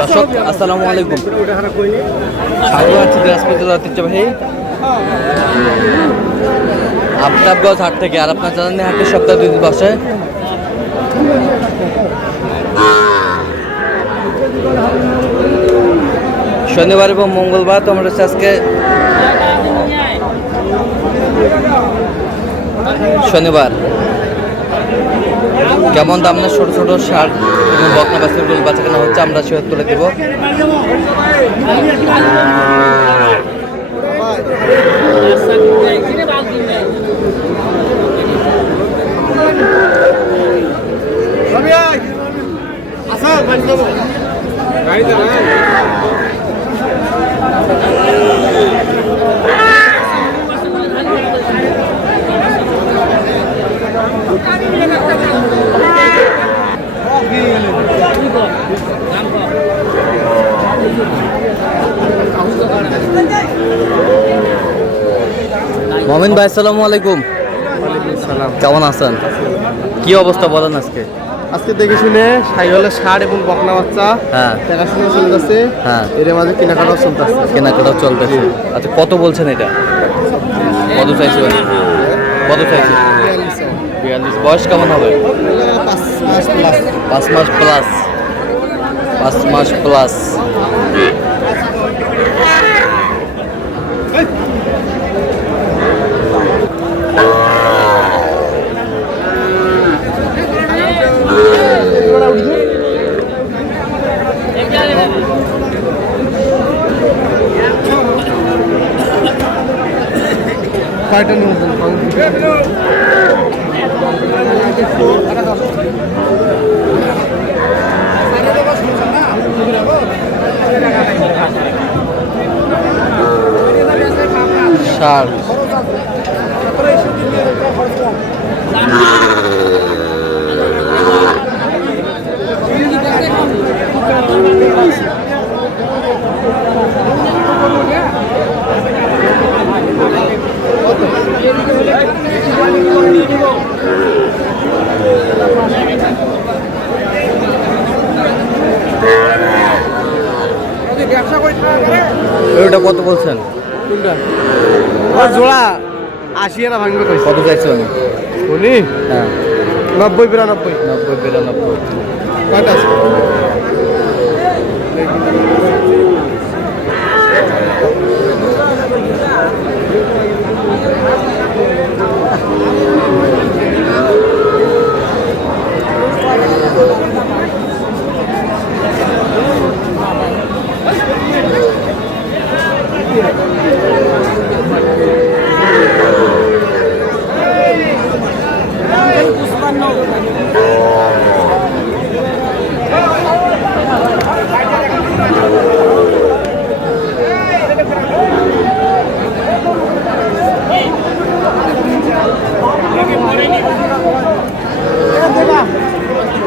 দর্শক আসসালামু আলাইকুম, স্বাগত আছি দিনাজপুর জেলার ঐতিহ্যবাহী আফতাবগঞ্জ হাট থেকে। আর আপনার জানেন হাটের সপ্তাহে 2 দিন বসে। শনিবার এবং মঙ্গলবার। তোমরা আজকে শনিবার। কেমন দাম না ছোট ছোট সার এবং বকনা বাছুরগুলো বাচ্চা কেনা হচ্ছে, আমরা সেটা তুলে দেব। মমিন ভাই আসসালামু আলাইকুম। কেমন আছেন? কি অবস্থা বলেন আজকে? আজকে দেখে শুনে সাইওয়ালের ষাঁড় এবং বকনা বাচ্চা দেখাশোনা চলতেছে। এর মাঝে কেনাকাটাও চলতেছে। আচ্ছা, কত বলছেন এটা? কত চাইছে? 42। বয়স কেমন হবে? 5 মাস প্লাস। 5 মাস প্লাস। সার ওটা কত বলছেন? জোড়া 80 আনা ভাঙবে। কত চাইছে উনি? হ্যাঁ 90-92। কয়টা আছে?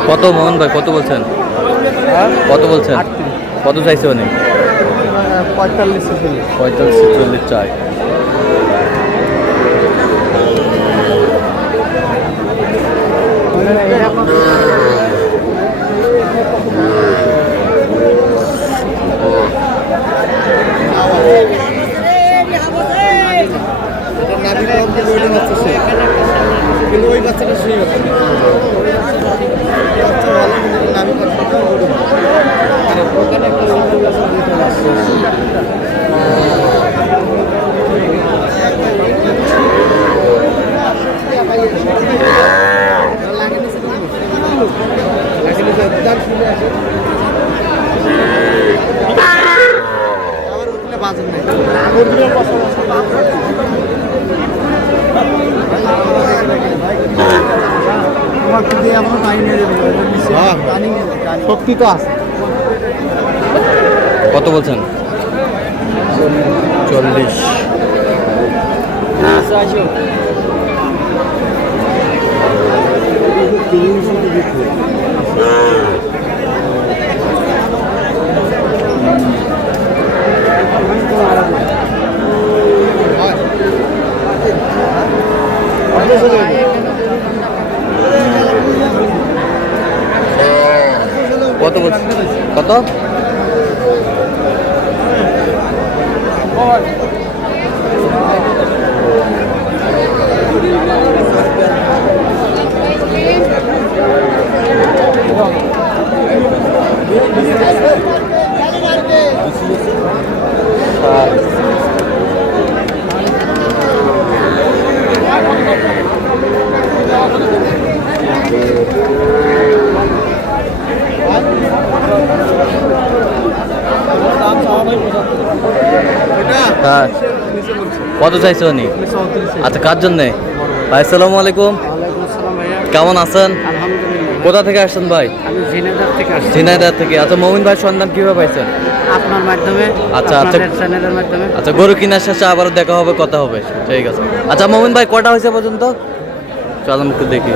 কত মোহন ভাই কত বলছেন? কত চাইছে উনি? 45-46 চাই। কিন্তু ওই বাচ্চাটা শুয়ে গেছে। শক্তি তো আছে। কত বলছেন? 40। কত কত বলছে? কত? হ্যাঁ, কত চাইছো উনি? আচ্ছা, কার জন্যে? ভাই আসসালামু আলাইকুম, কেমন আছেন? কোথা থেকে আসছেন ভাই? আমি ঝিনাইদহ থেকে আসছি। ঝিনাইদহ থেকে। আচ্ছা, মমিন ভাই সন্ধান কিভাবে পাইছেন? আপনার মাধ্যমে, আচ্ছা, আচ্ছা। আপনাদের চ্যানেলের মাধ্যমে। আচ্ছা, গরু কেনার শেষে আবারও দেখা হবে, কথা হবে, ঠিক আছে। আচ্ছা মমিন ভাই, কটা হয়েছে পর্যন্ত? চলুন একটু দেখি।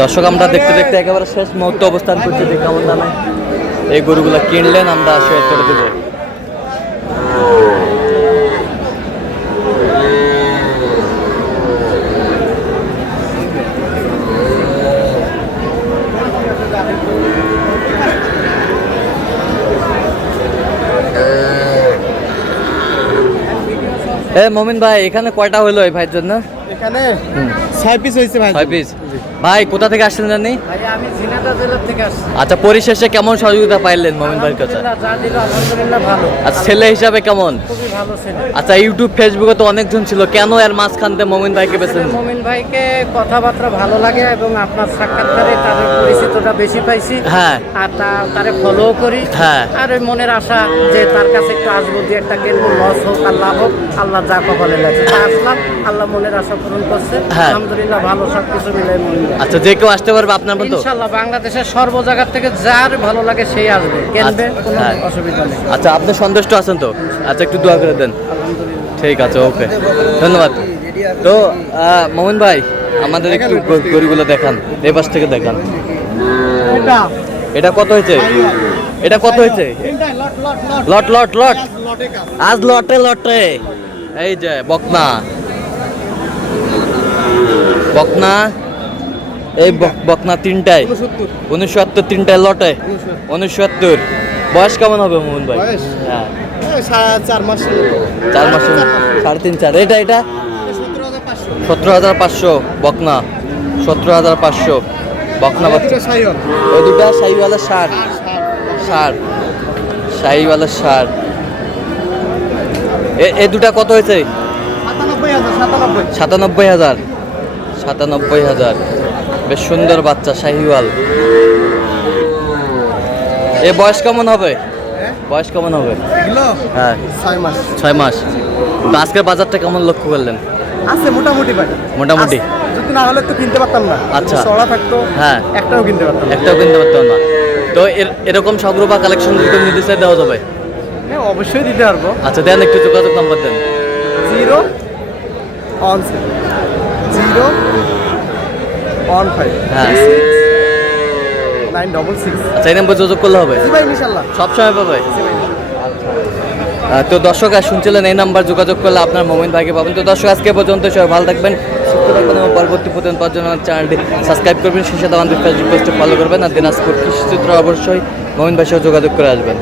দর্শক, আমরা দেখতে দেখতে একেবারে শেষ মুহূর্তে অবস্থান করছি। যে কেমন দামে এই গরুগুলো কিনলেন আমরা শেয়ার করে দেবো। মমিন ভাই, এখানে কয়টা হলো এই ভাইয়ের জন্য? এখানে 6 পিস হয়েছে ভাই। 6 পিস। ভাই কোথা থেকে আসছেন জানি? ভাই আমি ঝিনাইদহ জেলা থেকে আসছি। আচ্ছা, পরিশেষে কেমন সহযোগিতা পাইলেন মমিন ভাইয়ের কাছে? আলহামদুলিল্লাহ, যা দিল আলহামদুলিল্লাহ ভালো। আচ্ছা, ছেলে হিসাবে কেমন? খুবই ভালো ছেলে। আচ্ছা, ইউটিউব ফেসবুকে তো অনেকজন ছিল, কেন এর মাঝখান দিয়ে মমিন ভাইকে বেছেন? মমিন ভাইকে কথাবার্তা ভালো লাগে এবং আপনার সাক্ষাৎকারে তাদের পরিচিতটা বেশি পাইছি। হ্যাঁ। আর তারে ফলো করি। হ্যাঁ। আর ওই মনের আশা যে তার কাছে একটু আসবো, দিয়ে একটা কিনবো, লস হোক আর লাভ হোক, আল্লাহ যা কপালে লাগছে তা আসলাম। আল্লাহ মনের আশা পূরণ করছে। হ্যাঁ। আলহামদুলিল্লাহ, ভালো সবকিছু মিলাই মমিন ভাই। আচ্ছা, যে কেউ আসতে পারবে আপনার মতো? ইনশাআল্লাহ, বাংলাদেশের সর্ব জায়গা থেকে যার ভালো লাগে সেই আসবে, কিনবে, আচ্ছা, কোনো হ্যাঁ। অসুবিধা নেই। আচ্ছা, আপনি সন্তুষ্ট আছেন তো? আচ্ছা, একটু দোয়া করে দেন। আলহামদুলিল্লাহ। ঠিক আছে, ওকে, ধন্যবাদ। তো মমিন ভাই, আমাদের একটু গরুগুলো দেখান, এই পাশ থেকে দেখান। এটা কত হয়েছে? এটা কত হয়েছে? লট লট লট, আজ লটে লটে। এই যে বকনা বকনা, এই বকনা তিনটায় 69, তিনটায় লটে 69। বয়স কেমন হবে মোহন ভাই? বয়স? হ্যাঁ, 4 মাস। 4 মাস, 3.5 4। এটা এটা 17,500 বকনা, 17,500 বকনা বাচ্চা। ওই দুটা শাহিওয়ালা 60 শাহিওয়ালা 60। এই দুটা কত হয়েছে? 97,000 97,000। বেশ সুন্দর বাচ্চা, শাহিওয়াল। এ বয়স কেমন হবে? বয়স কেমন হবে? হ্যাঁ, 6 মাস। 6 মাস। তো আজকের বাজারটা কেমন লক্ষ্য করলেন? আছে মোটামুটি ভাই। মোটামুটি। যদি না হলে তো কিনতে পারতাম না। আচ্ছা। চড়া থাকতো, হ্যাঁ, একটাও কিনতে পারতাম না। একটাও কিনতে পারতাম না। তো এরকম সংগ্রহ বা কালেকশন যদি নিতে চাই দেওয়া যাবে? হ্যাঁ, অবশ্যই দিতে পারবো। আচ্ছা, দেন একটু যোগাযোগ নাম্বার দেন। 0 on 0 on 5 হ্যাঁ। 966। আচ্ছা, এই নাম্বার যোগাযোগ করলে হবে? জি ভাই, ইনশাআল্লাহ। সবসময় পাবে? জি ভাই। তো দর্শক, শুনছিলেন, এই নাম্বার যোগাযোগ করলে আপনার মোমিন ভাইকে পাবেন। তো দর্শক, আজকে পর্যন্ত সবাই ভালো থাকবেন, সুস্থ থাকবেন এবং পরবর্তী প্রতিদিন পাওয়ার জন্য আমার চ্যানেলটি সাবস্ক্রাইব করবেন। সেই সাথে আমাদের ফেসবুক পেজটি ফলো করবেন। আর দিনাজপুর কৃষিচিত্র অবশ্যই মোমিন ভাইয়ের সাথে যোগাযোগ করে আসবেন।